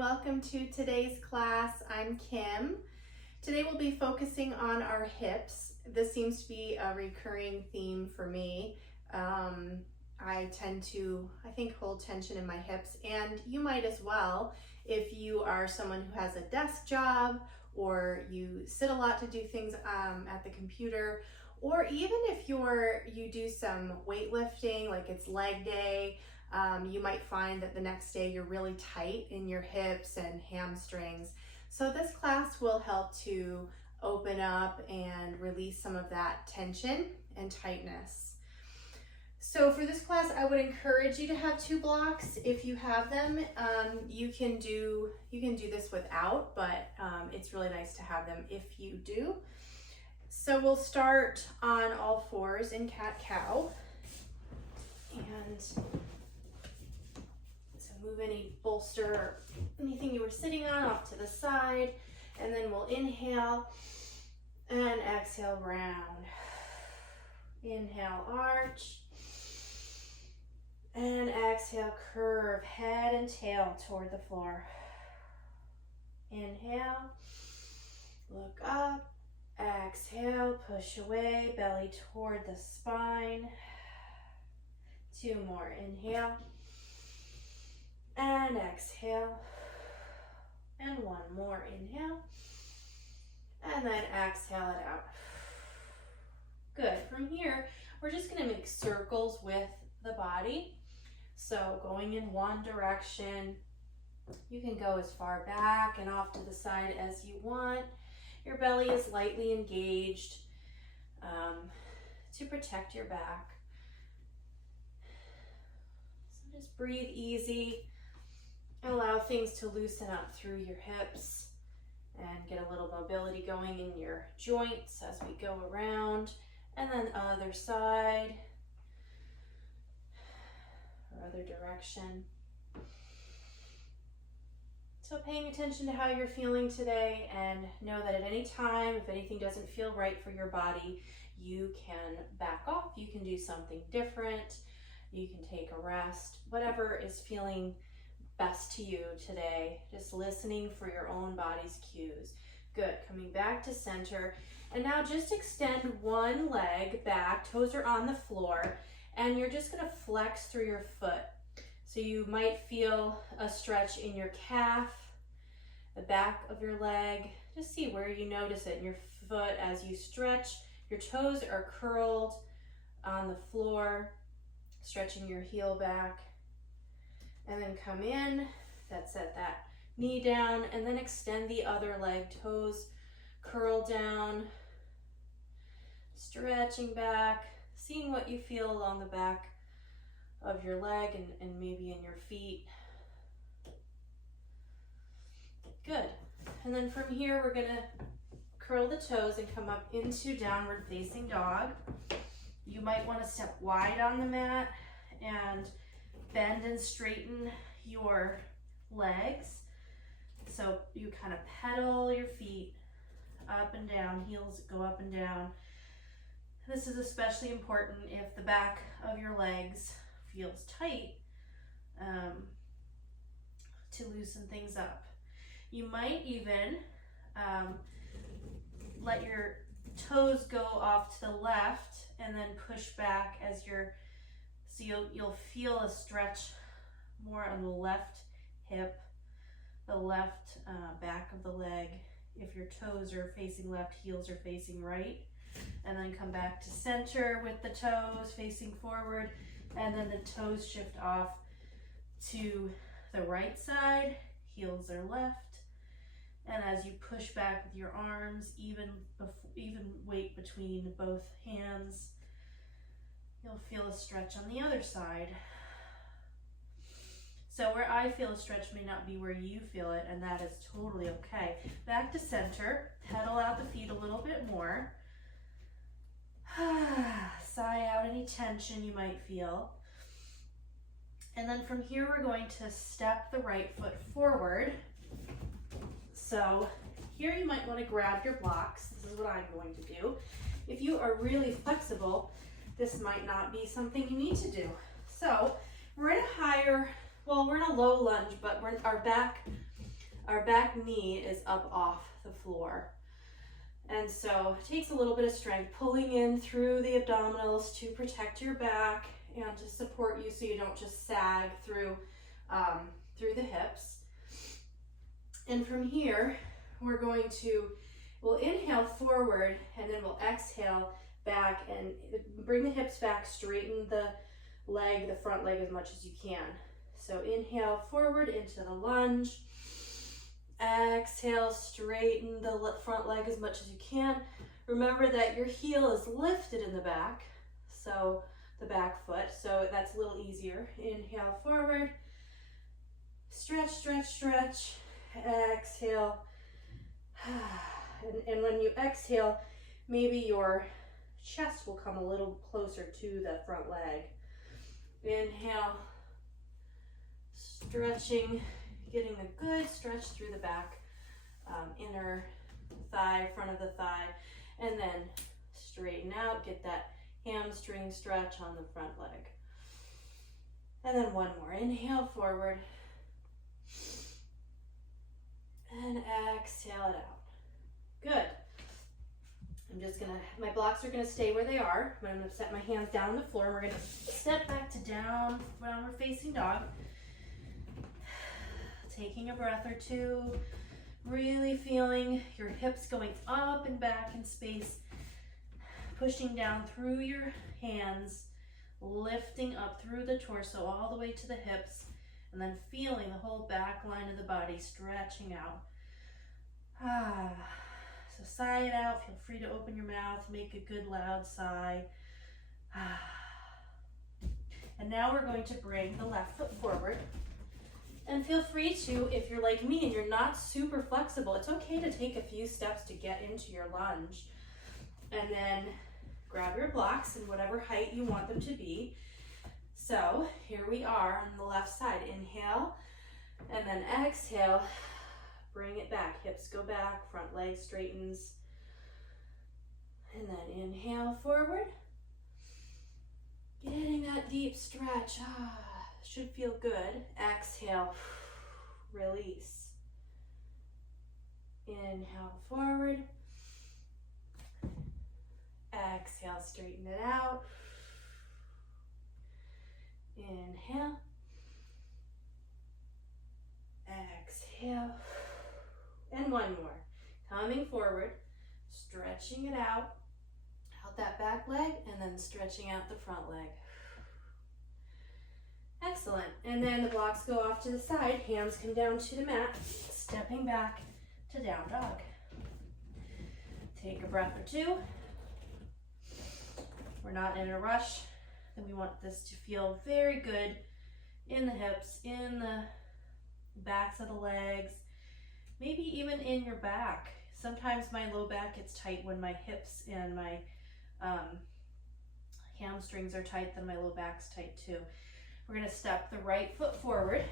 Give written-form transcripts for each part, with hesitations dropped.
welcome to today's class. I'm Kim. Today we'll be focusing on our hips. This seems to be a recurring theme for me. I tend to, hold tension in my hips, and you might as well if you are someone who has a desk job or you sit a lot to do things at the computer, or even if you do some weightlifting, like it's leg day. You might find that the next day you're really tight in your hips and hamstrings. So this class will help to open up and release some of that tension and tightness. So for this class, I would encourage you to have 2 blocks. If you have them, you can do this without, but it's really nice to have them if you do. So we'll start on all fours in cat-cow. And move any bolster or anything you were sitting on off to the side, and then we'll inhale and exhale round. Inhale, arch, and exhale, curve head and tail toward the floor. Inhale, look up, exhale, push away, belly toward the spine. 2 more, inhale. And exhale, and 1 more, inhale, and then exhale it out. Good. From here, we're just going to make circles with the body. So going in one direction, you can go as far back and off to the side as you want. Your belly is lightly engaged to protect your back. So just breathe easy. And allow things to loosen up through your hips and get a little mobility going in your joints as we go around. And then other side or other direction. So paying attention to how you're feeling today, and know that at any time, if anything doesn't feel right for your body, you can back off. You can do something different. You can take a rest, whatever is feeling best to you today. Just listening for your own body's cues. Good. Coming back to center. And now just extend one leg back. Toes are on the floor. And you're just going to flex through your foot. So you might feel a stretch in your calf, the back of your leg. Just see where you notice it in your foot as you stretch. Your toes are curled on the floor, stretching your heel back. And then come in, set that knee down, and then extend the other leg, toes curl down, stretching back, seeing what you feel along the back of your leg and maybe in your feet. Good. And then from here, we're gonna curl the toes and come up into downward facing dog. You might wanna step wide on the mat and bend and straighten your legs. So you kind of pedal your feet up and down, heels go up and down. This is especially important if the back of your legs feels tight, to loosen things up. You might even let your toes go off to the left and then push back as so you'll feel a stretch more on the left hip, the left back of the leg. If your toes are facing left, heels are facing right. And then come back to center with the toes facing forward. And then the toes shift off to the right side, heels are left. And as you push back with your arms, even weight between both hands, you'll feel a stretch on the other side. So where I feel a stretch may not be where you feel it, and that is totally okay. Back to center, pedal out the feet a little bit more. Sigh out any tension you might feel. And then from here, we're going to step the right foot forward. So here you might want to grab your blocks. This is what I'm going to do. If you are really flexible, this might not be something you need to do. So we're in a higher, well, we're in a low lunge, but our back our back knee is up off the floor. And so it takes a little bit of strength, pulling in through the abdominals to protect your back and to support you so you don't just sag through the hips. And from here, we're going to, we'll inhale forward and then we'll exhale back and bring the hips back, straighten the leg, the front leg as much as you can. So inhale forward into the lunge. Exhale, straighten the front leg as much as you can. Remember that your heel is lifted in the back, so the back foot, so that's a little easier. Inhale forward, stretch, stretch, stretch. Exhale. And when you exhale, maybe your chest will come a little closer to the front leg. Inhale, stretching, getting a good stretch through the back, inner thigh, front of the thigh, and then straighten out, get that hamstring stretch on the front leg. And then one more, inhale forward, and exhale it out. Good. I'm just gonna, my blocks are gonna stay where they are. I'm gonna set my hands down on the floor. We're gonna step back to downward facing dog. Taking a breath or two, really feeling your hips going up and back in space, pushing down through your hands, lifting up through the torso all the way to the hips, and then feeling the whole back line of the body stretching out. So sigh it out. Feel free to open your mouth, make a good loud sigh. And now we're going to bring the left foot forward. And feel free to, if you're like me and you're not super flexible, it's okay to take a few steps to get into your lunge. And then grab your blocks in whatever height you want them to be. So here we are on the left side. Inhale, and then exhale. Bring it back. Hips go back, front leg straightens. And then inhale forward. Getting that deep stretch. Should feel good. Exhale, release. Inhale forward. Exhale, straighten it out. Inhale. Exhale. And one more. Coming forward, stretching it out that back leg, and then stretching out the front leg. Excellent. And then the blocks go off to the side, hands come down to the mat, stepping back to down dog. Take a breath or two. We're not in a rush, and we want this to feel very good in the hips, in the backs of the legs, maybe even in your back. Sometimes my low back gets tight when my hips and my hamstrings are tight, then my low back's tight too. We're gonna step the right foot forward,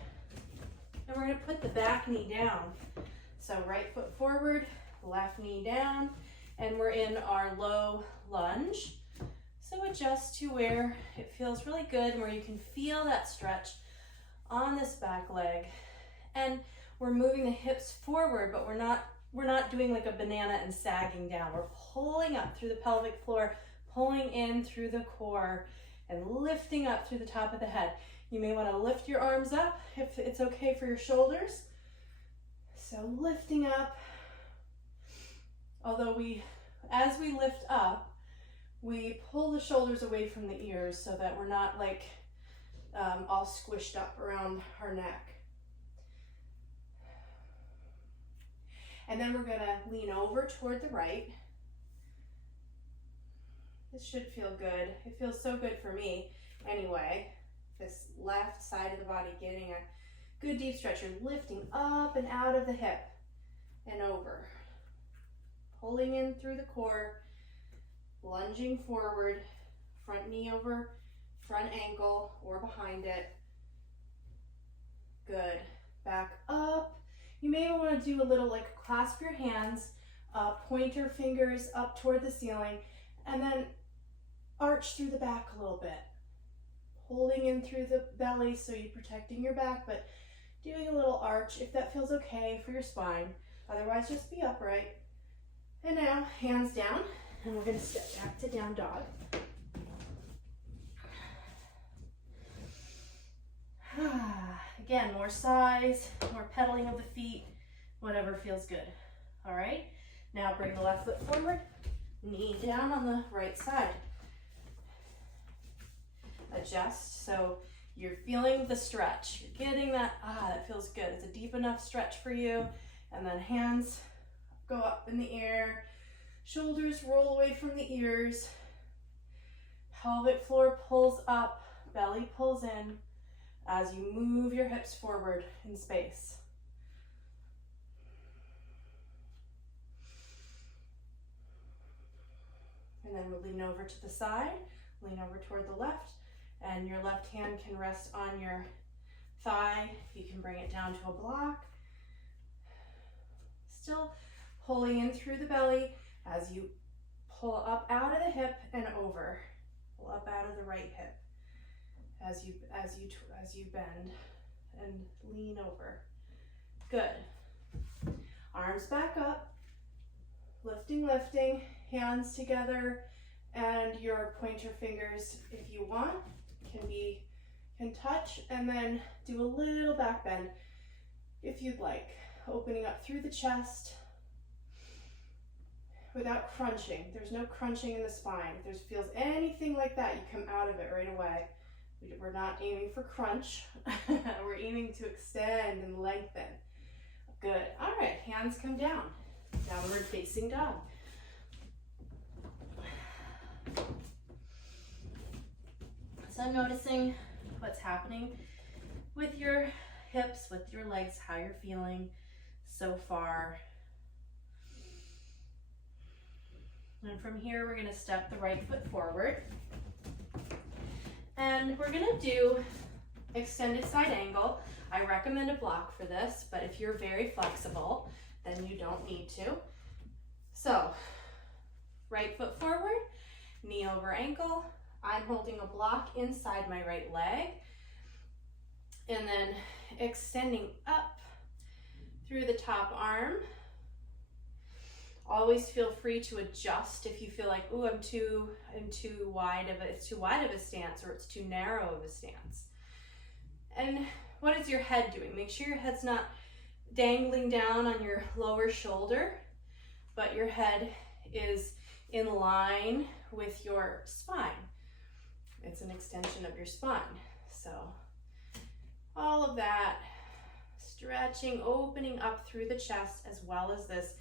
and we're gonna put the back knee down. So right foot forward, left knee down, and we're in our low lunge. So adjust to where it feels really good and where you can feel that stretch on this back leg. And we're moving the hips forward, but we're not doing like a banana and sagging down. We're pulling up through the pelvic floor, pulling in through the core, and lifting up through the top of the head. You may want to lift your arms up if it's okay for your shoulders. So lifting up, although as we lift up, we pull the shoulders away from the ears so that we're not like all squished up around our neck. And then we're gonna lean over toward the right. This should feel good. It feels so good for me anyway. This left side of the body getting a good deep stretch. You're lifting up and out of the hip and over. Pulling in through the core, lunging forward, front knee over front ankle or behind it. Good. Back up. You may want to do a little like clasp your hands, pointer fingers up toward the ceiling, and then arch through the back a little bit. Holding in through the belly so you're protecting your back, but doing a little arch if that feels okay for your spine. Otherwise, just be upright. And now, hands down, and we're gonna step back to down dog. Again, more size, more pedaling of the feet, whatever feels good. All right, now bring the left foot forward, knee down on the right side. Adjust so you're feeling the stretch. You're getting that, that feels good. It's a deep enough stretch for you. And then hands go up in the air, shoulders roll away from the ears, pelvic floor pulls up, belly pulls in as you move your hips forward in space. And then we'll lean over to the side, lean over toward the left, and your left hand can rest on your thigh. You can bring it down to a block. Still pulling in through the belly as you pull up out of the hip and over. Pull up out of the right hip as you bend and lean over. Good. Arms back up, lifting, hands together, and your pointer fingers, if you want, can touch, and then do a little back bend if you'd like. Opening up through the chest without crunching. There's no crunching in the spine. If there feels anything like that, you come out of it right away. We're not aiming for crunch. We're aiming to extend and lengthen. Good. All right, hands come down. Downward facing dog. So noticing what's happening with your hips, with your legs, how you're feeling so far. And from here, we're gonna step the right foot forward. And we're gonna do extended side angle. I recommend a block for this, but if you're very flexible, then you don't need to. So, right foot forward, knee over ankle. I'm holding a block inside my right leg. And then extending up through the top arm. Always feel free to adjust if you feel like, ooh, I'm too wide of a stance, or it's too narrow of a stance. And what is your head doing? Make sure your head's not dangling down on your lower shoulder, but your head is in line with your spine. It's an extension of your spine. So all of that, stretching, opening up through the chest, as well as this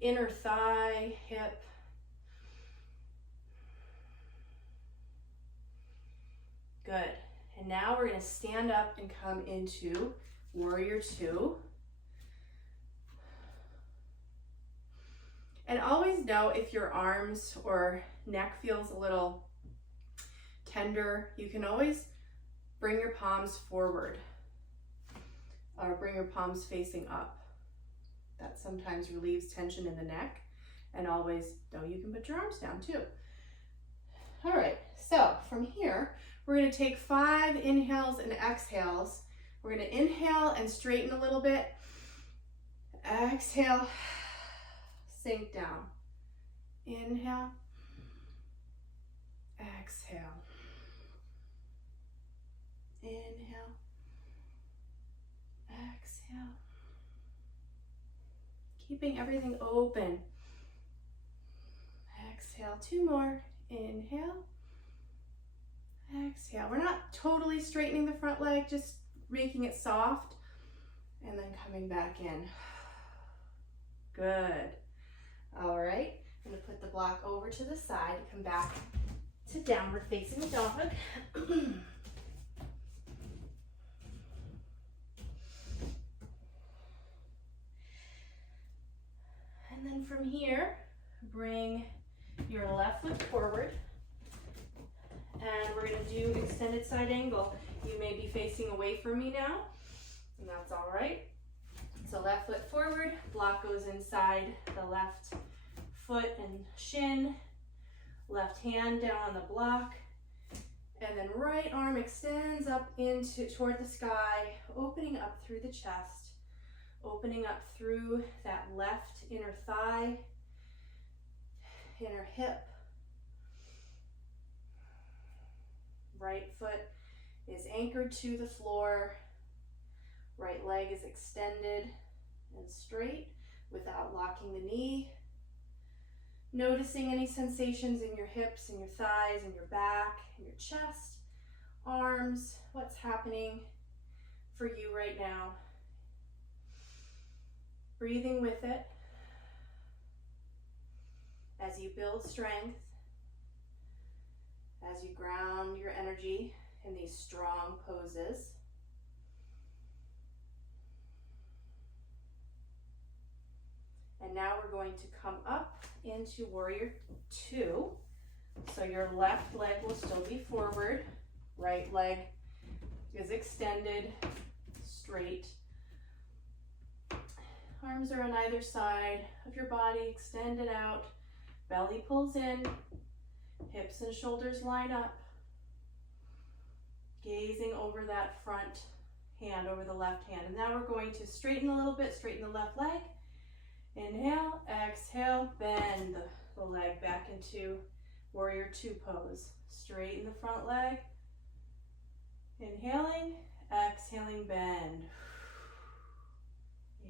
inner thigh, hip. Good. And now we're going to stand up and come into Warrior Two. And always know if your arms or neck feels a little tender, you can always bring your palms forward or bring your palms facing up. That sometimes relieves tension in the neck. And always know you can put your arms down too. All right, so from here, we're going to take 5 inhales and exhales. We're going to inhale and straighten a little bit. Exhale, sink down. Inhale, exhale. Inhale, exhale. Keeping everything open. Exhale, 2 more. Inhale, exhale. We're not totally straightening the front leg, just making it soft, and then coming back in. Good. All right, I'm gonna put the block over to the side, come back to downward facing dog. And then from here, bring your left foot forward, and we're going to do extended side angle. You may be facing away from me now, and that's all right. So left foot forward, block goes inside the left foot and shin, left hand down on the block, And then right arm extends up toward the sky, opening up through the chest, opening up through that left inner thigh, inner hip. Right foot is anchored to the floor. Right leg is extended and straight without locking the knee. Noticing any sensations in your hips and your thighs and your back and your chest, arms, what's happening for you right now. Breathing with it as you build strength, as you ground your energy in these strong poses. And now we're going to come up into Warrior Two. So your left leg will still be forward, right leg is extended, straight. Arms are on either side of your body, extended out, belly pulls in, hips and shoulders line up. Gazing over that front hand, over the left hand. And now we're going to straighten a little bit, straighten the left leg. Inhale, exhale, bend the leg back into Warrior Two pose. Straighten the front leg. Inhaling, exhaling, bend.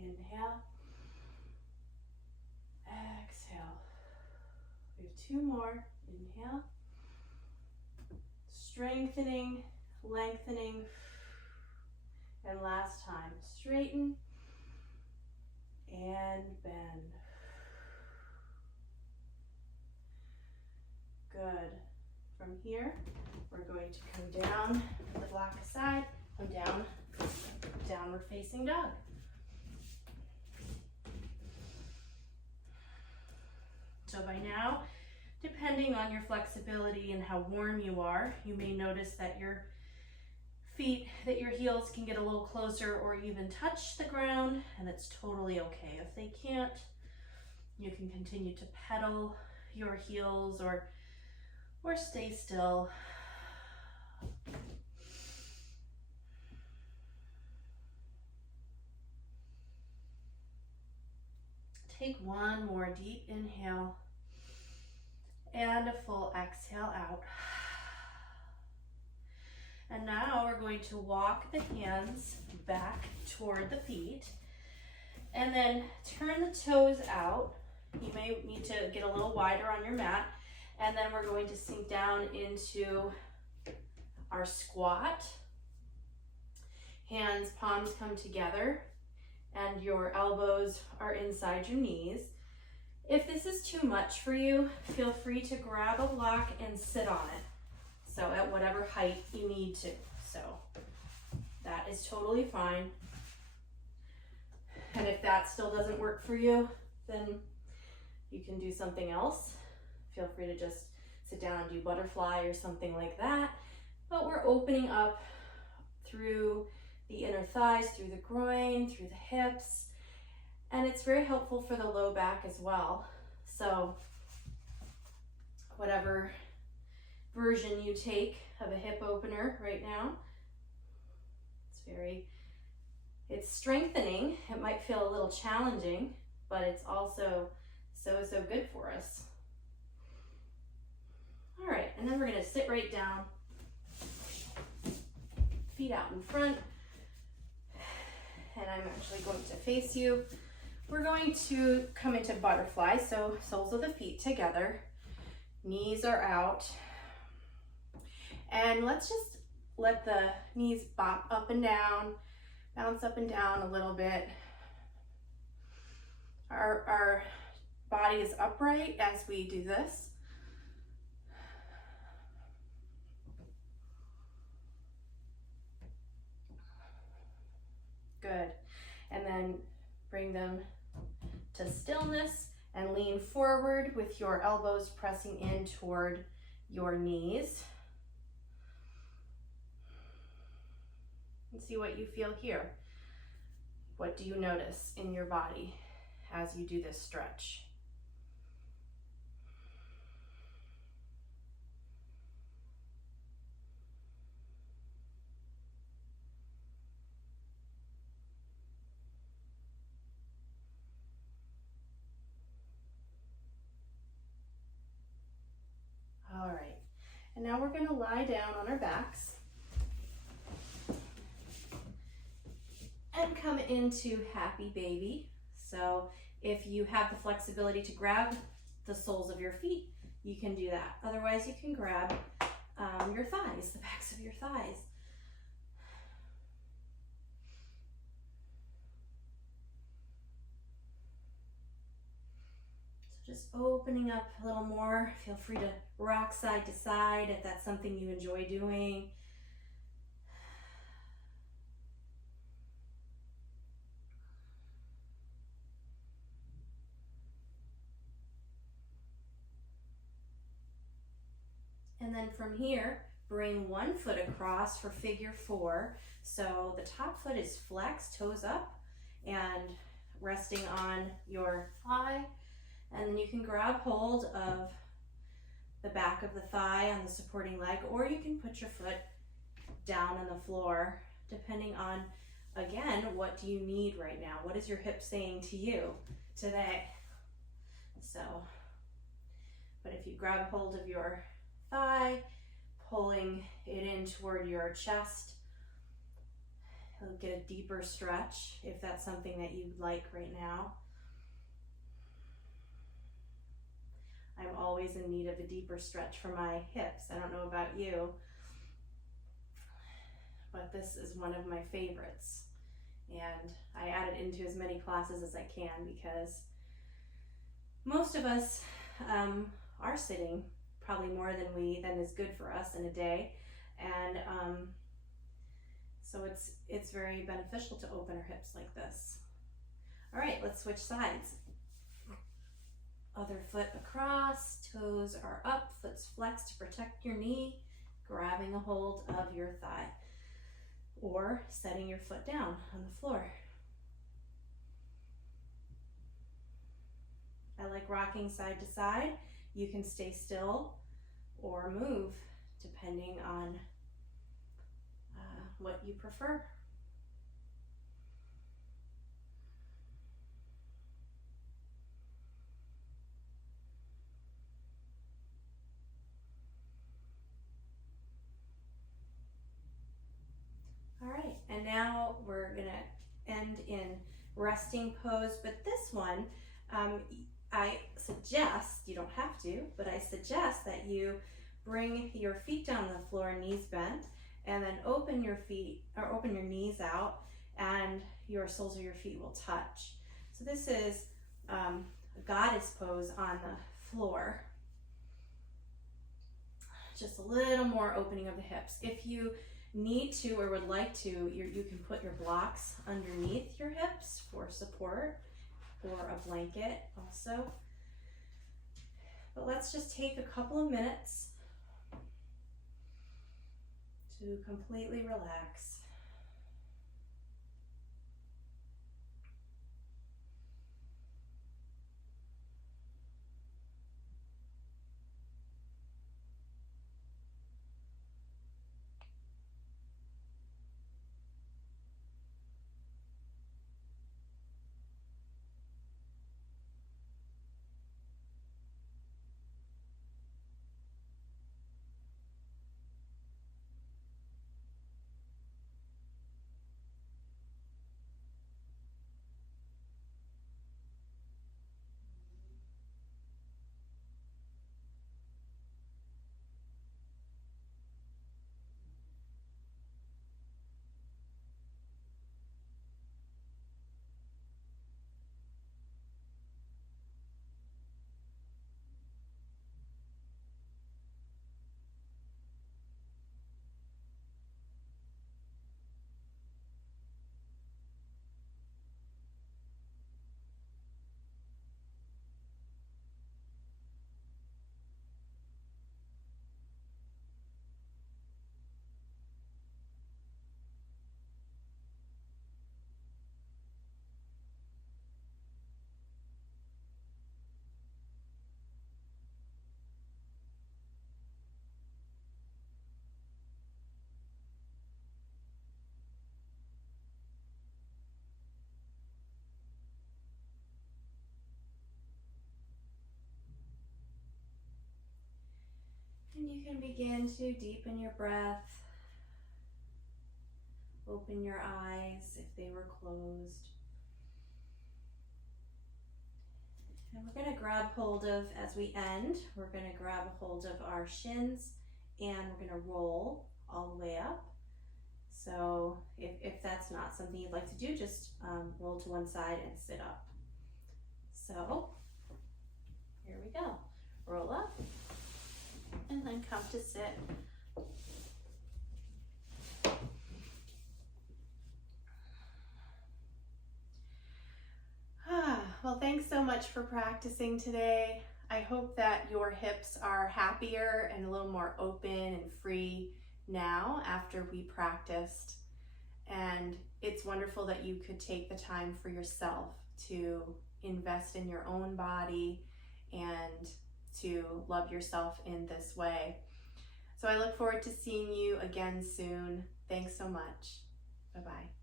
Inhale, exhale. We have two more. Inhale, strengthening, lengthening, and last time. Straighten and bend. Good. From here, we're going to come down, put the block aside, come down, downward facing dog. So by now, depending on your flexibility and how warm you are, you may notice that your feet, that your heels can get a little closer or even touch the ground, and it's totally okay. If they can't, you can continue to pedal your heels or stay still. Take one more deep inhale and a full exhale out. And now we're going to walk the hands back toward the feet and then turn the toes out. You may need to get a little wider on your mat, and then we're going to sink down into our squat. Hands, palms come together, and your elbows are inside your knees. If this is too much for you, feel free to grab a block and sit on it. So at whatever height you need to. So that is totally fine. And if that still doesn't work for you, then you can do something else. Feel free to just sit down and do butterfly or something like that. But we're opening up through the inner thighs, through the groin, through the hips. And it's very helpful for the low back as well. So whatever version you take of a hip opener right now, it's strengthening. It might feel a little challenging, but it's also so good for us. All right, and then we're gonna sit right down, feet out in front, and I'm actually going to face you. We're going to come into butterfly, so soles of the feet together, knees are out, and let's just let the knees bop up and down, bounce up and down a little bit. Our body is upright as we do this. Good. And then bring them to stillness and lean forward with your elbows pressing in toward your knees. And see what you feel here. What do you notice in your body as you do this stretch? And now we're going to lie down on our backs and come into happy baby. So if you have the flexibility to grab the soles of your feet, you can do that. Otherwise, you can grab your thighs, the backs of your thighs. So just opening up a little more. Feel free to rock side to side if that's something you enjoy doing. And then from here, bring one foot across for figure 4. So the top foot is flexed, toes up, and resting on your thigh. And then you can grab hold of the back of the thigh on the supporting leg, or you can put your foot down on the floor, depending on, again, what do you need right now? What is your hip saying to you today? So, but if you grab hold of your thigh, pulling it in toward your chest, you'll get a deeper stretch if that's something that you'd like right now. I'm always in need of a deeper stretch for my hips. I don't know about you, but this is one of my favorites. And I add it into as many classes as I can because most of us are sitting probably more than is good for us in a day. And so it's very beneficial to open our hips like this. All right, let's switch sides. Other foot across, toes are up, foot's flexed to protect your knee, grabbing a hold of your thigh, or setting your foot down on the floor. I like rocking side to side. You can stay still or move depending on what you prefer. All right, and now we're gonna end in resting pose, but this one, I suggest, you don't have to, but I suggest that you bring your feet down on the floor, knees bent, and then open your feet, or open your knees out, and your soles of your feet will touch. So this is a goddess pose on the floor. Just a little more opening of the hips. If you need to or would like to, you can put your blocks underneath your hips for support, or a blanket also. But let's just take a couple of minutes to completely relax. begin to deepen your breath. Open your eyes if they were closed. And we're going to grab hold of, as we end, we're going to grab a hold of our shins and we're going to roll all the way up. So if that's not something you'd like to do, just roll to one side and sit up. So here we go. Roll up and then come to sit. Well, thanks so much for practicing today. I hope that your hips are happier and a little more open and free now after we practiced. And it's wonderful that you could take the time for yourself to invest in your own body and to love yourself in this way. So I look forward to seeing you again soon. Thanks so much. Bye-bye.